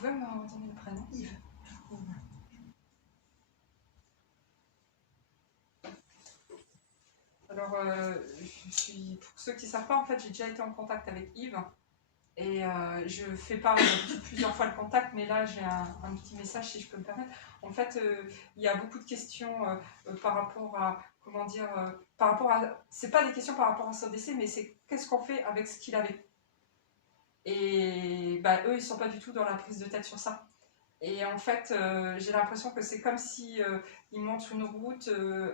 pouvez me redonner le prénom? Yves. Alors, pour ceux qui ne savent pas, en fait, j'ai déjà été en contact avec Yves. Et je fais pas plusieurs fois le contact, mais là j'ai un petit message si je peux me permettre. En fait, il y a beaucoup de questions par rapport à, comment dire, par rapport à, c'est pas des questions par rapport à son décès, mais c'est qu'est-ce qu'on fait avec ce qu'il avait. Et bah, eux, ils sont pas du tout dans la prise de tête sur ça. Et en fait, j'ai l'impression que c'est comme si il monte sur une route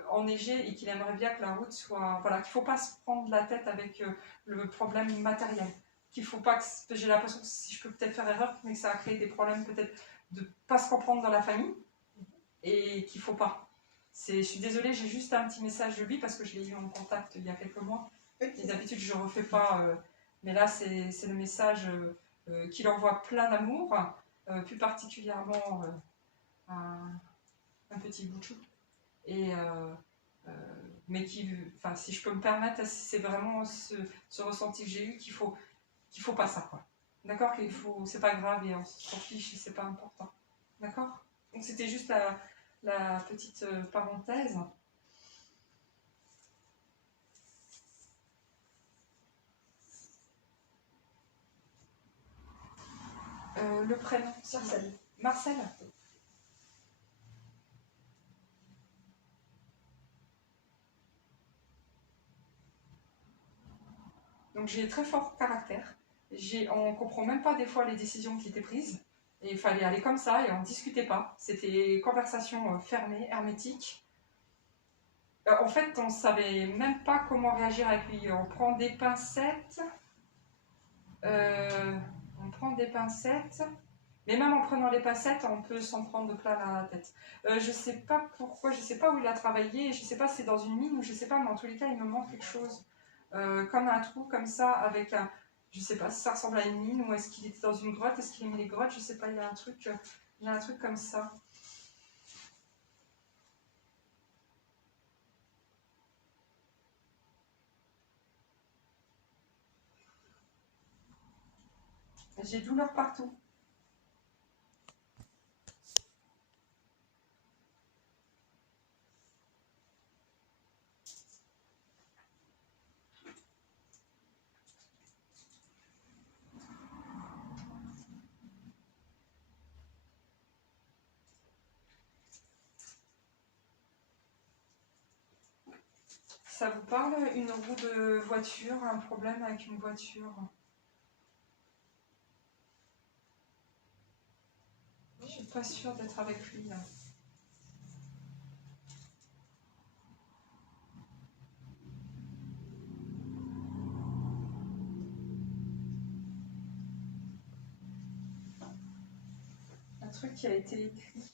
enneigée et qu'il aimerait bien que la route soit, voilà, qu'il faut pas se prendre la tête avec le problème matériel. Qu'il faut pas que, j'ai l'impression que si je peux peut-être faire erreur, mais que ça a créé des problèmes peut-être de pas se comprendre dans la famille et qu'il faut pas. Je suis désolée, j'ai juste un petit message de lui parce que je l'ai eu en contact il y a quelques mois. Et d'habitude, je refais pas, mais là, c'est le message qu'il envoie plein d'amour. Plus particulièrement un petit bout de chou. Et, mais qui, enfin, si je peux me permettre, c'est vraiment ce ressenti que j'ai eu qu'il faut pas ça, quoi. D'accord, c'est pas grave et on s'en fiche et c'est pas important. D'accord. Donc c'était juste la petite parenthèse. Le prénom, Marcel. Marcel. Donc j'ai très fort caractère. On ne comprend même pas des fois les décisions qui étaient prises. Et il fallait aller comme ça et on ne discutait pas. C'était conversation fermée, hermétique. En fait, on ne savait même pas comment réagir avec lui. On prend des pincettes. On prend des pincettes. Mais même en prenant les pincettes, on peut s'en prendre de plein la tête. Je ne sais pas pourquoi, je ne sais pas où il a travaillé, je ne sais pas si c'est dans une mine ou je ne sais pas, mais en tous les cas, il me manque quelque chose. Comme un trou comme ça, avec un... Je ne sais pas si ça ressemble à une mine ou est-ce qu'il était dans une grotte, est-ce qu'il aimait les grottes, je ne sais pas, il y a un truc comme ça. J'ai douleur partout. Ça vous parle, une roue de voiture, un problème avec une voiture? Je suis pas sûre d'être avec lui là. Un truc qui a été écrit.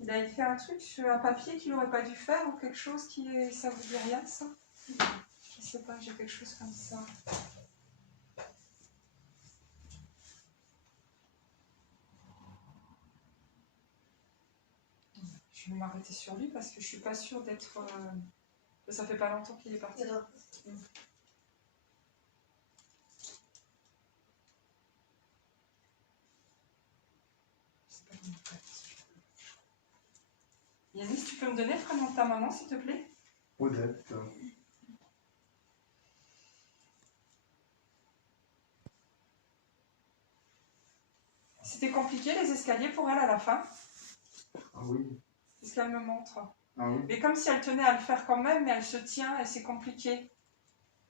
Il a écrit un truc sur un papier qu'il n'aurait pas dû faire ou quelque chose qui est... Ça vous dit rien ça? Je sais pas, j'ai quelque chose comme ça. Je vais m'arrêter sur lui parce que je suis pas sûre d'être... Ça fait pas longtemps qu'il est parti. Yanis, tu peux me donner le prénom de ta maman, s'il te plaît? Odette. C'était compliqué les escaliers pour elle à la fin? Ah oui. C'est ce qu'elle me montre. Ah oui. Mais comme si elle tenait à le faire quand même, mais elle se tient et c'est compliqué.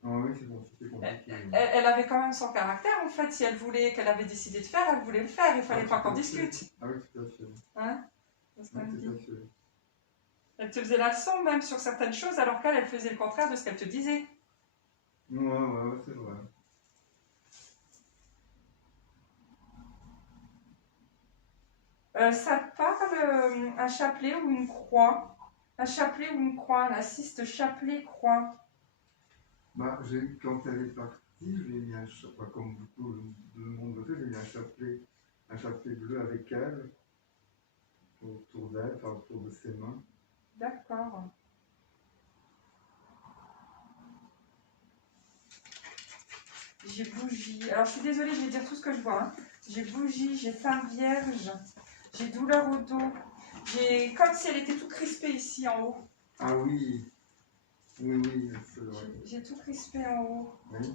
Ah oui, c'est bon, c'était compliqué. Elle avait quand même son caractère en fait. Si elle voulait, qu'elle avait décidé de faire, elle voulait le faire. Il fallait pas qu'on discute. Ah oui, tout à fait. Hein? Oui, tout à fait. Elle te faisait la leçon même sur certaines choses alors qu'elle, elle faisait le contraire de ce qu'elle te disait. Ouais, c'est vrai. Ça parle un chapelet ou une croix. Un chapelet ou une croix. Un assiste chapelet-croix. Bah, quand elle est partie, j'ai mis un chapelet, comme beaucoup de monde le fait, j'ai mis un chapelet bleu avec elle, autour d'elle, enfin autour de ses mains. D'accord. j'ai bougie. Alors je suis désolée, je vais dire tout ce que je vois. Hein. J'ai bougie, j'ai femme vierge, j'ai douleur au dos. J'ai comme si elle était tout crispée ici en haut. Ah oui, oui, c'est vrai. J'ai tout crispé en haut. Oui.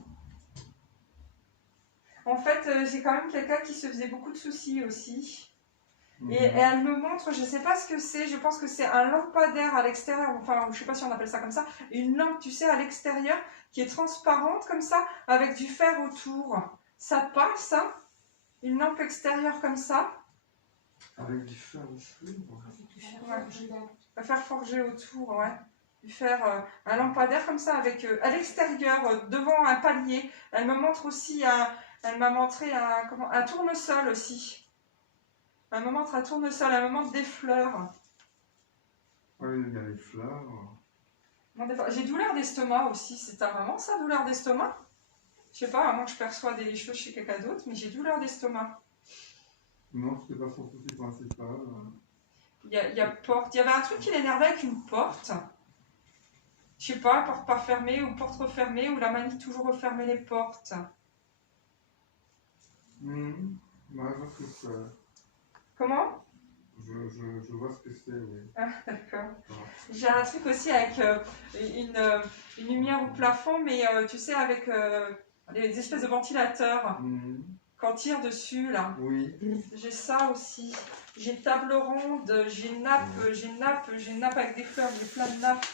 En fait, j'ai quand même quelqu'un qui se faisait beaucoup de soucis aussi. Mhm. Et elle me montre, je sais pas ce que c'est, je pense que c'est un lampadaire à l'extérieur, enfin je sais pas si on appelle ça comme ça, une lampe, tu sais, à l'extérieur, qui est transparente comme ça, avec du fer autour. Ça passe, ça? Une lampe extérieure comme ça? Avec du fer autour. Ouais. Un fer forgé autour, ouais. Du fer, un lampadaire comme ça, avec à l'extérieur, devant un palier. Elle me montre aussi elle m'a montré un tournesol aussi. Elle me montre un tournesol, elle me montre des fleurs. Oui, il y a les fleurs. J'ai douleur d'estomac aussi, c'est vraiment ça, douleur d'estomac? Je sais pas, à moins que je perçois des choses chez quelqu'un d'autre, mais j'ai douleur d'estomac. Non, c'était pas son souci principal. Il y a porte, il y avait un truc qui l'énervait avec une porte. Je sais pas, porte pas fermée ou porte refermée, ou la manie toujours refermer les portes. Ouais, je vois ce que c'est. Comment? Je vois ce que c'est, oui. Ah, d'accord. Ouais. J'ai un truc aussi avec une lumière au plafond, mais tu sais, avec des espèces de ventilateurs qu'on tire dessus, là. Oui. J'ai ça aussi. J'ai table ronde, j'ai nappe avec des fleurs, j'ai plein de nappes.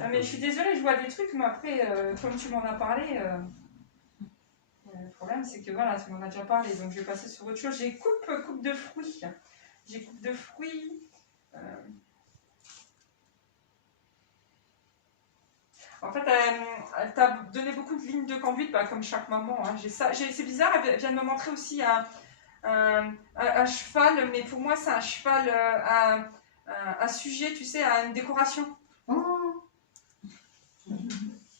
Ah, mais je suis désolée, je vois des trucs, mais après, comme tu m'en as parlé, le problème c'est que voilà, tu m'en as déjà parlé, donc je vais passer sur autre chose. J'ai coupe de fruits. J'ai coupe de fruits. En fait, elle t'a donné beaucoup de lignes de conduite, bah, comme chaque maman. Hein. C'est bizarre, elle vient de me montrer aussi un cheval, mais pour moi c'est un cheval à sujet, tu sais, à une décoration. Oh,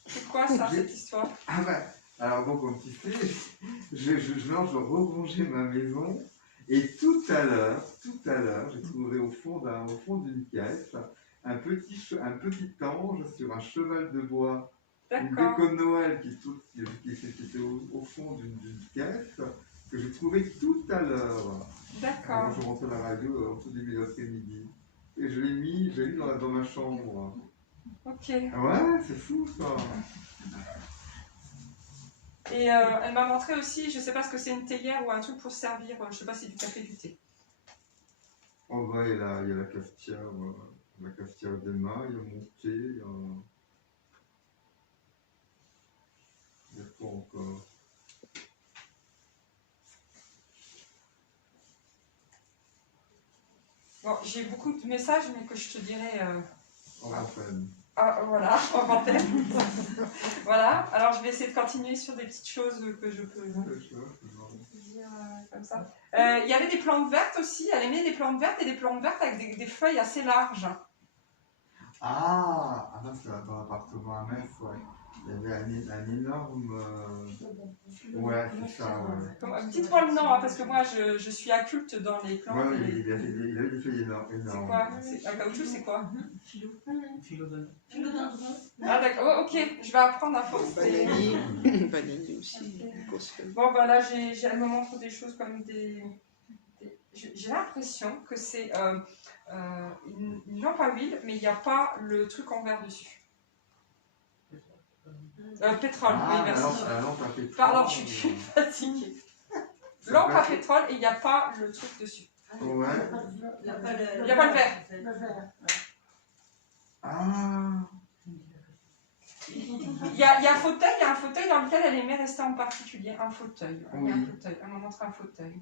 C'est quoi ça, cette histoire? ah bah, alors bon, comme tu sais, je re-rangeais ma maison et tout à l'heure, j'ai trouvé au fond d'une caisse un petit ange sur un cheval de bois, une D'accord. déco de Noël qui était au fond d'une caisse que j'ai trouvé tout à l'heure. D'accord. Quand je rentrais à la radio en tout début d'après-midi. Et je l'ai mis dans ma chambre. Ok. Ouais, c'est fou ça. Et elle m'a montré aussi, je sais pas ce que c'est, une théière ou un truc pour servir, je sais pas si c'est du café, du thé. En vrai, il y a la cafetière d'Emma, il y a mon thé, il y a quoi encore? Bon, j'ai beaucoup de messages, mais que je te dirai. En antenne. Ah, voilà, en antenne. Voilà, alors je vais essayer de continuer sur des petites choses que je peux dire comme ça. Il y avait des plantes vertes aussi, elle aimait des plantes vertes et des plantes vertes avec des feuilles assez larges. Ah non, c'est dans l'appartement à Metz, ouais. Il y avait un énorme. Ouais, c'est ça, ouais. Dites-moi le nom, hein, parce que moi je suis occulte dans les plantes. Ouais, il avait des feuilles énormes. C'est quoi? Un caoutchouc, c'est quoi? Philodendron. Ah d'accord, oh, ok, je vais apprendre à force. Vanille aussi. Okay. Bon, bah là, elle me montre des choses comme j'ai l'impression que c'est une lampe à huile, mais il n'y a pas le truc en verre dessus. Pétrole, oui, merci. La lampe à pétrole. Pardon, je suis fatiguée. Lampe à pétrole et il n'y a pas le truc dessus. Ouais. Il n'y a pas le verre. Ah. Il y a un fauteuil dans lequel elle aimait rester en particulier. Un fauteuil. Oui. Elle m'a montré un fauteuil.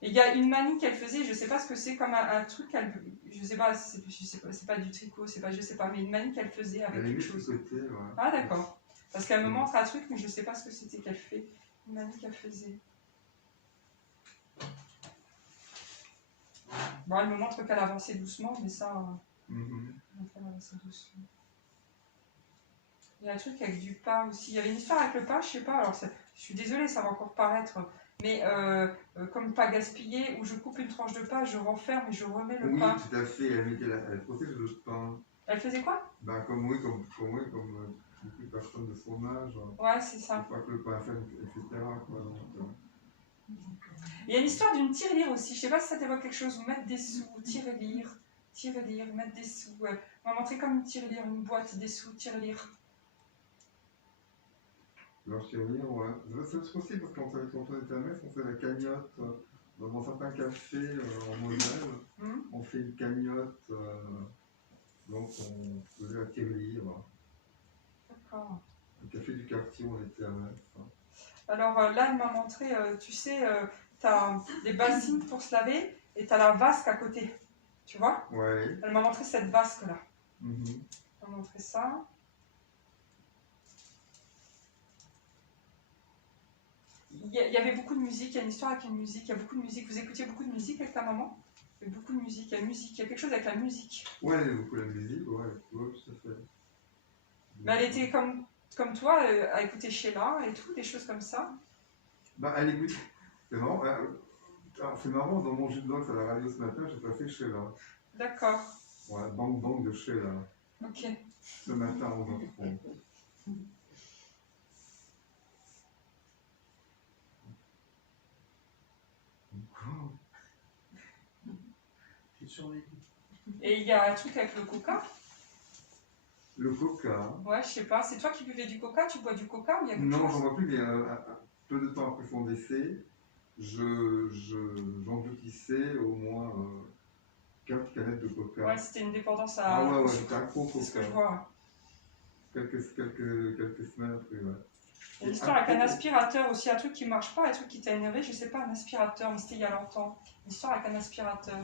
Et il y a une manie qu'elle faisait, je ne sais pas ce que c'est, comme un truc qu'elle. Je sais pas, c'est pas du tricot, je sais pas, mais une manie qu'elle faisait avec quelque chose. Côté, ouais. Ah d'accord. Parce qu'elle me montre un truc, mais je ne sais pas ce que c'était qu'elle fait. Une manie qu'elle faisait. Bon, elle me montre qu'elle avançait doucement, mais ça. Elle avançait doucement. Il y a un truc avec du pain aussi. Il y avait une histoire avec le pain, je sais pas. Alors, je suis désolée, ça va encore paraître. Mais comme pas gaspiller, où je coupe une tranche de pain, je renferme et je remets le pain. Oui, tout à fait. Elle protège le pain. Elle faisait quoi? Ben, comme beaucoup de personnes de son âge. Ouais, c'est ça. Faut pas que le passage, etc. Quoi, donc, Il y a une histoire d'une tirelire aussi. Je sais pas si ça t'évoque quelque chose. Mettre des sous, tirelire, mettre des sous. Ouais. On m'a montré comme une tirelire, une boîte, des sous, tirelire. alors, tirelire, ouais. C'est possible parce quand on était à Metz, on fait la cagnotte. Dans certains cafés en Moselle, on fait une cagnotte. Donc, on faisait la tirelire. D'accord. Le café du quartier où on était à Metz. Alors là, elle m'a montré, tu sais, tu as des bassines pour se laver et tu as la vasque à côté. Tu vois? Ouais. Elle m'a montré cette vasque-là. Mhm. Elle m'a montré ça. Il y avait beaucoup de musique, il y a une histoire avec une musique, il y a beaucoup de musique. Vous écoutiez beaucoup de musique avec ta maman? Il y a beaucoup de musique, il y a quelque chose avec la musique. Ouais, il y a beaucoup la musique, ouais, tout à fait. Mais elle était comme toi, à écouter Sheila et tout, des choses comme ça. Bah, elle écoute. C'est marrant, c'est marrant, dans mon jukebox à la radio ce matin, j'ai passé Sheila. D'accord. Ouais, bang de Sheila. Ok. Ce matin à 11h30. Et il y a un truc avec le coca. Le coca. Ouais, je sais pas. C'est toi qui buvais du coca? Tu bois du coca ou il y a quelque Non, chose? j'en bois plus, mais peu de temps après son décès, j'engloutissais au moins 4 canettes de coca. Ouais, c'était une dépendance à. Ah ouais, j'étais accro au coca. C'est ce que je vois. Quelques semaines après, ouais. Il y a une histoire avec un aspirateur aussi, un truc qui marche pas, un truc qui t'a énervé, je sais pas, un aspirateur, mais c'était il y a longtemps. Une histoire avec un aspirateur.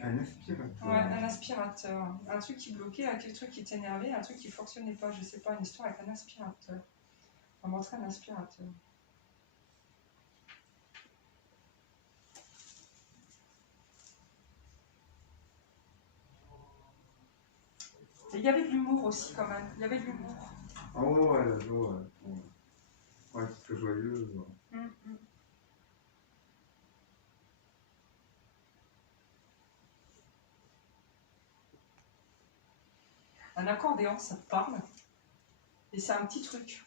Un aspirateur. Ouais, un aspirateur. Un truc qui bloquait, un truc qui t'énervait, un truc qui fonctionnait pas, je sais pas, une histoire avec un aspirateur. On va montrer un aspirateur. Et il y avait de l'humour aussi quand même, il y avait de l'humour. Ah ouais, la joie, ouais. Ouais, c'est très joyeuse. Ouais. Un accordéon, ça te parle? Et c'est un petit truc.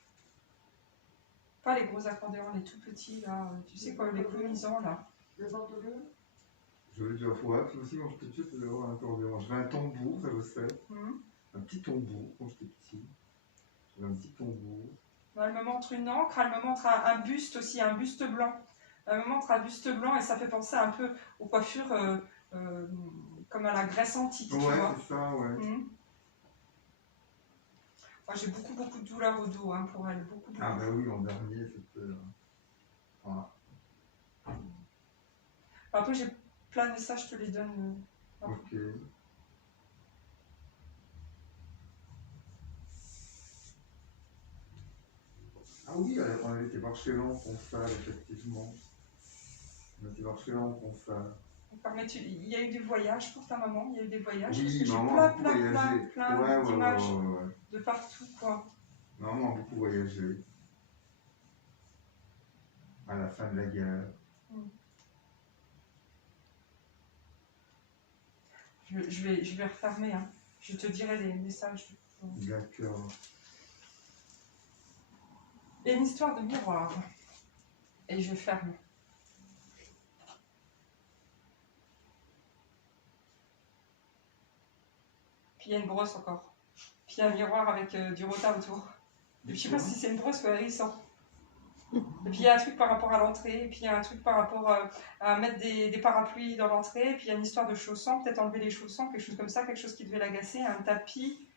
Pas les gros accordéons, les tout petits là, tu sais quoi, les conisants là. Je vais dire, ouais, aussi quand j'étais petit, c'était avoir un accordéon. J'avais un tambour, ça je sais. Un petit tambour quand j'étais petit. J'avais un petit tambour. Elle me montre une encre, elle me montre un buste aussi, un buste blanc. Elle me montre un buste blanc et ça fait penser un peu aux coiffures comme à la Grèce antique, tu vois. Ouais, c'est ça, ouais. Moi, j'ai beaucoup de douleurs au dos pour elle, beaucoup. Ah bah oui, en dernier, c'était... Après, j'ai plein de messages, je te les donne. Ok. Ah oui, on a été voir Sheila en concert, effectivement. On a été voir Sheila en concert. Mais il y a eu des voyages pour ta maman, il y a eu des voyages. Oui, parce que j'ai plein d'images de partout, quoi. Maman a beaucoup voyagé. À la fin de la guerre. Je vais refermer, hein. Je te dirai les messages. D'accord. Et une histoire de miroir. Et je ferme. Puis il y a une brosse encore. Puis il y a un miroir avec du rotin autour. Et puis je sais pas si c'est une brosse ou un hérisson. Et puis il y a un truc par rapport à l'entrée. Et puis il y a un truc par rapport à mettre des parapluies dans l'entrée. Et puis il y a une histoire de chaussons. Peut-être enlever les chaussons, quelque chose comme ça. Quelque chose qui devait l'agacer. Un tapis.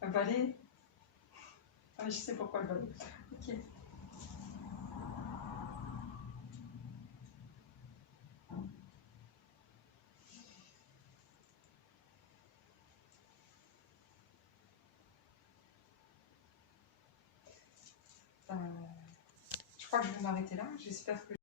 Un balai. Ah mais je sais pourquoi le balai. Ok. Je crois que je vais m'arrêter là. J'espère que